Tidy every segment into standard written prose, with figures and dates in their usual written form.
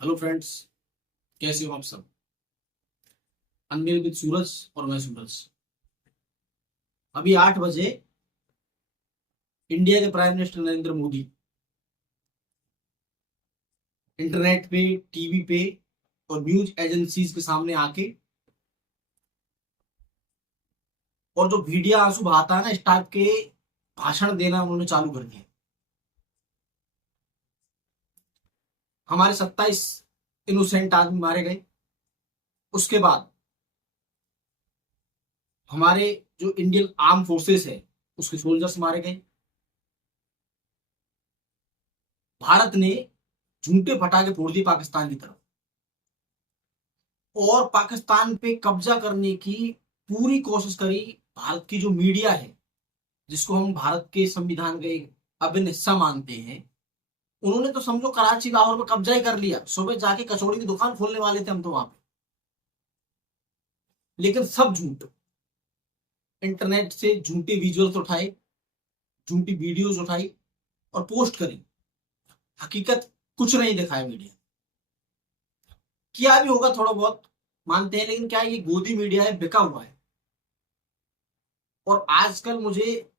Hello friends, कैसे हो आप सब। अनमेल विद सूरज और मैं सूरज। अभी 8 बजे इंडिया के prime minister Narendra Modi internet पे, टीवी पे और न्यूज एजेंसीज के सामने आके और जो मीडिया आंसू बहाता है ना, इस टाइप के भाषण देना उन्होंने चालू कर दिया। हमारे 27 इनोसेंट आदमी मारे गए। उसके बाद हमारे जो इंडियन आर्म फोर्सेस है उसके सोल्जर्स मारे गए। भारत ने झूठे पटाखे फोड़ दिए पाकिस्तान की तरफ और पाकिस्तान पे कब्जा करने की पूरी कोशिश करी। भारत की जो मीडिया है, जिसको हम भारत के संविधान का एक अभिन्न हिस्सा मानते हैं, उन्होंने तो समझो कराची लाहौर में कब्जा ही कर लिया। सुबह जाके कचौड़ी की दुकान खोलने वाले थे हम तो वहां पे। लेकिन सब झूठ। इंटरनेट से झूठे विजुअल्स उठाए, झूठी वीडियोस उठाई और पोस्ट करी। हकीकत कुछ नहीं दिखाया मीडिया। किया भी होगा थोड़ा बहुत, मानते हैं, लेकिन क्या है, ये गोदी मीडिया है, बिका हुआ है। और आजकल मुझे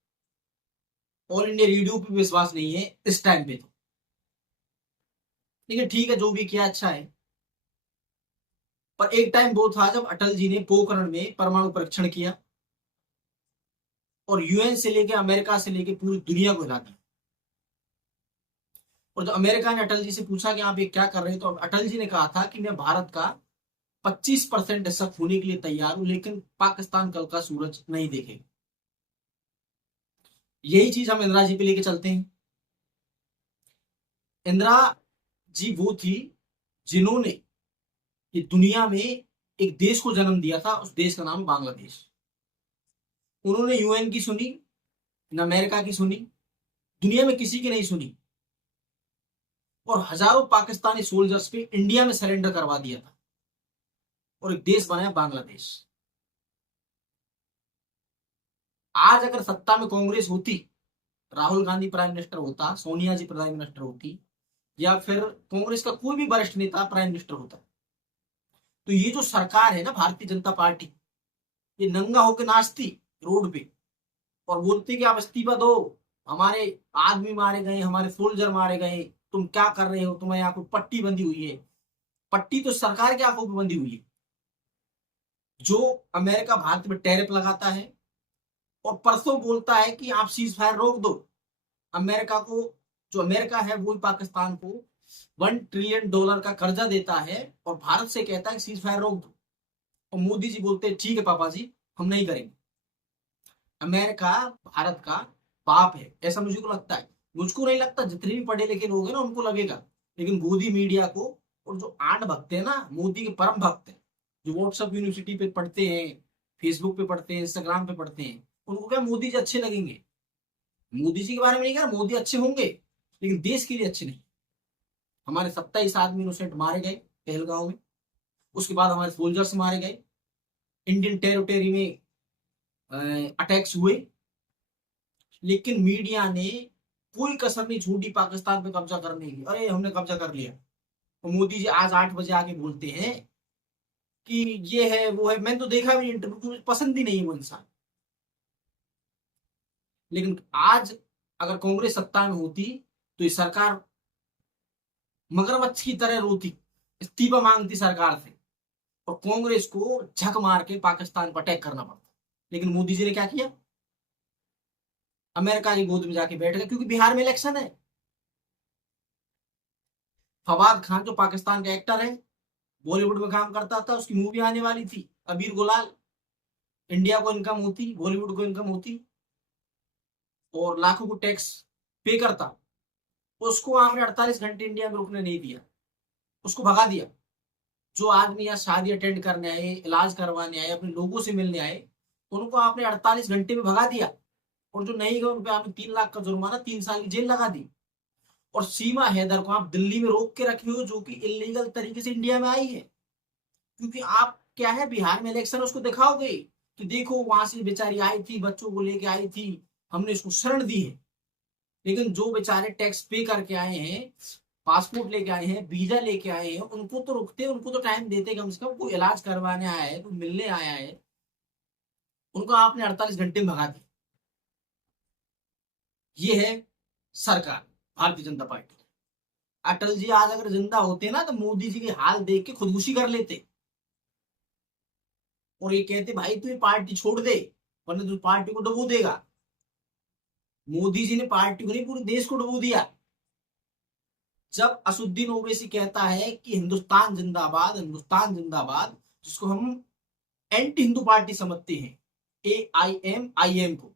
ऑल इंडिया रेडियो पे विश्वास नहीं है इस टाइम पे तो। लेकिन ठीक है, जो भी किया अच्छा है। पर एक टाइम वो था जब अटल जी ने पोखरण में परमाणु परीक्षण किया और यूएन से लेके अमेरिका से लेके पूरी दुनिया को हिला दिया। और जब अमेरिका ने अटल जी से पूछा कि आप ये क्या कर रहे हैं, तो अटल जी ने कहा था कि मैं भारत का 25% हिस्सा खोने के लिए तैयार हूं, लेकिन पाकिस्तान कल का सूरज नहीं देखेगा। यही चीज हम इंदिरा जी पे लेके चलते हैं। इंदिरा जी वो थी जिन्होंने ये दुनिया में एक देश को जन्म दिया था। उस देश का नाम बांग्लादेश। उन्होंने यूएन की सुनी, न अमेरिका की सुनी, दुनिया में किसी की नहीं सुनी। और हजारों पाकिस्तानी सोल्जर्स पे इंडिया में सरेंडर करवा दिया था और एक देश बनाया बांग्लादेश। आज अगर सत्ता में कांग्रेस होती, राहुल गांधी प्राइम मिनिस्टर होता, सोनिया जी प्राइम मिनिस्टर होती, या फिर कांग्रेस का कोई भी वरिष्ठ नेता प्राइम मिनिस्टर होता, तो ये जो सरकार है ना भारतीय जनता पार्टी, ये नंगा होकर नाचती रोड पे और बोलती कि आप इस्तीफा दो, हमारे आदमी मारे गए, हमारे सोल्जर मारे गए, तुम क्या कर रहे हो, तुम्हारी आंखों पर पट्टी बंधी हुई है। पट्टी तो सरकार की आंखों पर बंधी हुई है। जो अमेरिका भारत में टैरिफ लगाता है और परसों बोलता है कि आप सीज फायर रोक दो। अमेरिका को, जो अमेरिका है वो पाकिस्तान को $1 ट्रिलियन का कर्जा देता है और भारत से कहता है सीज फायर रोक दो। और मोदी जी बोलते हैं ठीक है पापा जी, हम नहीं करेंगे। अमेरिका भारत का बाप है, ऐसा मुझे को लगता है। मुझको नहीं लगता, जितने भी पढ़े लिखे लोग हैं ना उनको लगेगा, लेकिन गोदी मीडिया को और जो आंड भक्त है ना, मोदी के परम भक्त है, जो व्हाट्सएप यूनिवर्सिटी पे पढ़ते हैं, फेसबुक पे पढ़ते हैं, इंस्टाग्राम पे पढ़ते हैं, उनको क्या मोदी जी अच्छे लगेंगे। मोदी जी के बारे में नहीं कहा, मोदी अच्छे होंगे लेकिन देश के लिए अच्छे नहीं। हमारे 27 आदमी इनोसेंट मारे गए पहलगांव में। उसके बाद हमारे सोल्जर्स मारे गए, इंडियन टेरिटरी में अटैक्स हुए। लेकिन मीडिया ने कोई कसर नहीं छोड़ी पाकिस्तान पे कब्जा करने की। अरे हमने कब्जा कर लिया। और मोदी जी आज 8 बजे आके बोलते हैं कि ये है वो है। मैंने तो देखा भी इंटरव्यू, मुझे पसंद ही नहीं है वो इंसान। लेकिन आज अगर कांग्रेस सत्ता में होती तो ये सरकार मगरमच्छ की तरह रोती, इस्तीफा मांगती सरकार से और कांग्रेस को झक मार के पाकिस्तान पर अटैक करना पड़ता। लेकिन मोदी जी ने क्या किया, अमेरिका की गोद में जाके बैठ गए, क्योंकि बिहार में इलेक्शन है। फवाद खान जो पाकिस्तान का एक्टर है, बॉलीवुड में काम करता था, उसकी मूवी आने वाली थी अबीर गुलाल। इंडिया को इनकम होती, बॉलीवुड को इनकम होती और लाखों को टैक्स पे करता। उसको आपने 48 घंटे इंडिया में रुकने नहीं दिया, उसको भगा दिया। जो आदमी यहाँ शादी अटेंड करने आए, इलाज करवाने आए, अपने लोगों से मिलने आए, उनको आपने 48 घंटे में भगा दिया। और जो नहीं गए उन पे आपने 3 लाख का जुर्माना, 3 साल की जेल लगा दी। और सीमा हैदर को आप दिल्ली में रोक के रखे हो, जो कि इलीगल तरीके से इंडिया में आई है। क्योंकि आप क्या है, बिहार में इलेक्शन उसको दिखाओगे कि देखो वहां से बेचारी आई थी, बच्चों को लेके आई थी, हमने इसको शरण दी है। लेकिन जो बेचारे टैक्स पे करके आए हैं, पासपोर्ट लेके आए हैं, वीजा लेके आए हैं, उनको तो रुकते, उनको तो टाइम देते, कम से कम कोई इलाज करवाने आया है, कोई मिलने आया है, उनको आपने 48 घंटे में भगा दिया। ये है सरकार, भारतीय जनता पार्टी। अटल जी आज अगर जिंदा होते ना तो मोदी जी के हाल देख के खुदकुशी कर लेते और ये कहते भाई तू ये पार्टी छोड़ दे वरना तू पार्टी को डुबो देगा। मोदी जी ने पार्टी को नहीं, पूरे देश को डुबो दिया। जब असुद्दीन ओवैसी कहता है कि हिंदुस्तान जिंदाबाद, हिंदुस्तान जिंदाबाद, जिसको हम एंटी हिंदू पार्टी समझते हैं, AIM को,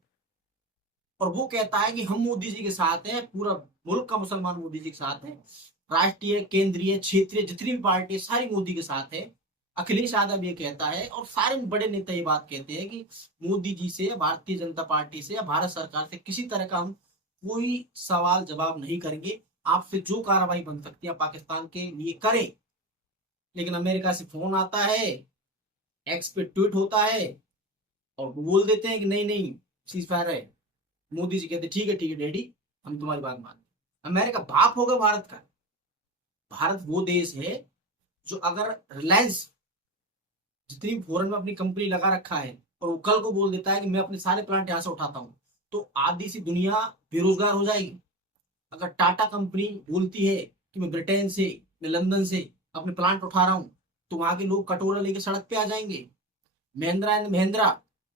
और वो कहता है कि हम मोदी जी के साथ हैं, पूरा मुल्क का मुसलमान मोदी जी के साथ है, राष्ट्रीय, केंद्रीय, क्षेत्रीय जितनी भी पार्टी सारी मोदी के साथ है। अखिलेश यादव ये कहता है और सारे बड़े नेता ये बात कहते हैं कि मोदी जी से, भारतीय जनता पार्टी से या भारत सरकार से किसी तरह का हम कोई सवाल जवाब नहीं करेंगे, आपसे जो कार्रवाई बन सकती है पाकिस्तान के लिए करें। लेकिन अमेरिका से फोन आता है, एक्स पे ट्वीट होता है और वो बोल देते हैं कि नहीं नहीं सीज फायर है। मोदी जी कहते ठीक है डैडी, हम तुम्हारी बात मानते। अमेरिका बाप होगा भारत का। भारत वो देश है जो अगर रिलायंस जितनी फॉरेन में अपनी कंपनी लगा रखा है और वो कल को बोल देता है कि मैं अपने सारे प्लांट यहां से उठाता हूं, तो आधी सी दुनिया बेरोजगार हो जाएगी। अगर टाटा कंपनी बोलती है कि मैं ब्रिटेन से, मैं लंदन से अपने प्लांट उठा रहा हूं, तो वहां के लोग कटोरा लेके सड़क पे आ जाएंगे।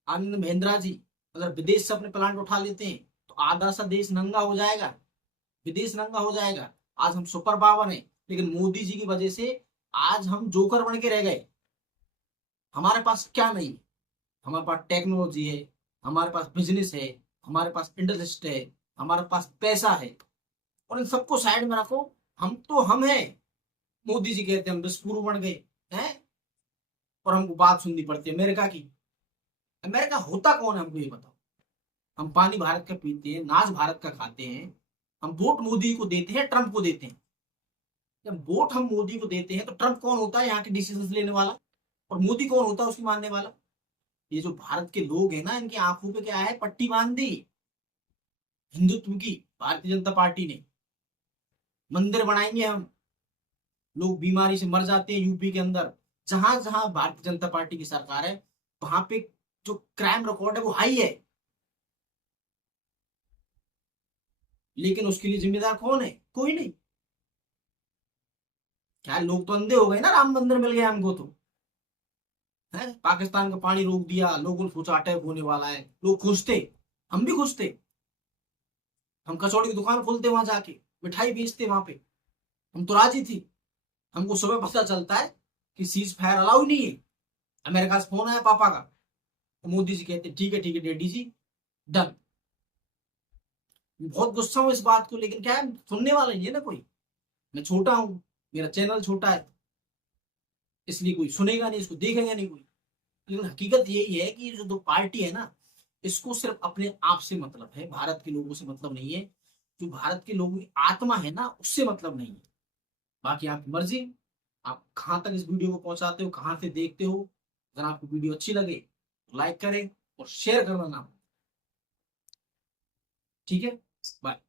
आनंद महिंद्रा जी अगर विदेश से अपने प्लांट उठा लेते हैं तो आधा सा देश नंगा हो जाएगा, विदेश नंगा हो जाएगा। आज हम सुपर पावर हैं, लेकिन मोदी जी की वजह से आज हम जोकर बन के रह गए। हमारे पास क्या नहीं, हमारे पास टेक्नोलॉजी है, हमारे पास बिजनेस है, हमारे पास इंडस्ट्री है, हमारे पास पैसा है, और इन सबको साइड में रखो, हम तो हम हैं। मोदी जी कहते हैं हम विस्फोट बन गए हैं, और हमको बात सुननी पड़ती है अमेरिका की। अमेरिका होता कौन है हमको ये बताओ। हम पानी भारत का पीते हैं, नाच भारत का खाते हैं, हम वोट मोदी को देते हैं, ट्रंप को देते हैं। जब वोट हम मोदी को देते हैं तो ट्रंप कौन होता है यहाँ के डिसीजन लेने वाला, और मोदी कौन होता है उसकी मानने वाला। ये जो भारत के लोग हैं ना, इनकी आंखों पे क्या है, पट्टी बांध दी हिंदुत्व की भारतीय जनता पार्टी ने। मंदिर बनाएंगे हम, लोग बीमारी से मर जाते हैं यूपी के अंदर। जहां जहां भारतीय जनता पार्टी की सरकार है वहां पे जो क्राइम रिकॉर्ड है वो हाई है। लेकिन उसके लिए जिम्मेदार कौन है, कोई नहीं। क्या लोग तो अंधे हो गए ना, राम मंदिर मिल गया हमको तो है, पाकिस्तान का पानी रोक दिया, लोगों ने सोचा अटैक होने वाला है, लोग खुश थे, हम भी खुश थे। हम कचौड़ी की दुकान खोलते वहां जाके, मिठाई बेचते वहां पे, हम तो राजी थी। हमको सुबह पता चलता है कि सीज फायर अलाउ नहीं है, अमेरिका से फोन आया पापा का, तो मोदी जी कहते ठीक है डैडी जी, डन। बहुत गुस्सा हूं इस बात को, लेकिन क्या है, सुनने वाला नहीं है ना कोई। मैं छोटा हूं, मेरा चैनल छोटा है, इसलिए कोई सुनेगा नहीं, इसको देखेगा नहीं कोई। लेकिन हकीकत यही है कि जो दो पार्टी है ना, इसको सिर्फ अपने आप से मतलब है, भारत के लोगों से मतलब नहीं है। जो भारत के लोगों की आत्मा है ना, उससे मतलब नहीं है। बाकी आपकी मर्जी, आप कहाँ तक इस वीडियो को पहुंचाते हो, कहाँ से देखते हो। अगर आपको वीडियो अच्छी लगे तो लाइक करें और शेयर करना ना। ठीक है, बाय।